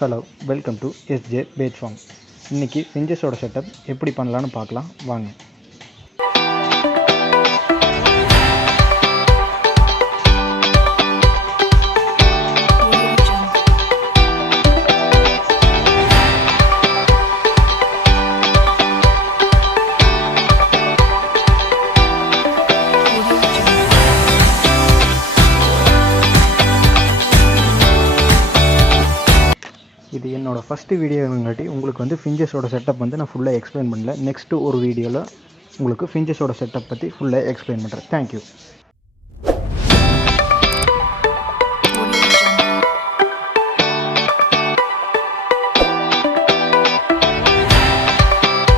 Hello, welcome to S J pet farm. இன்றைக்கி ஃபிஞ்சஸோட செட்டப் எப்படி பண்ணலான்னு பார்க்கலாம் வாங்க. இது என்னோடய ஃபஸ்ட்டு வீடியோங்காட்டி உங்களுக்கு ஃபிஞ்சஸோட செட்டப் நான் ஃபுல்லாக எக்ஸ்பிளைன் பண்ணல. நெக்ஸ்ட்டு ஒரு வீடியோவில் உங்களுக்கு ஃபிஞ்சஸோட செட்டப் பற்றி ஃபுல்லாக எக்ஸ்பிளைன் பண்ணுறேன். தேங்க்யூ.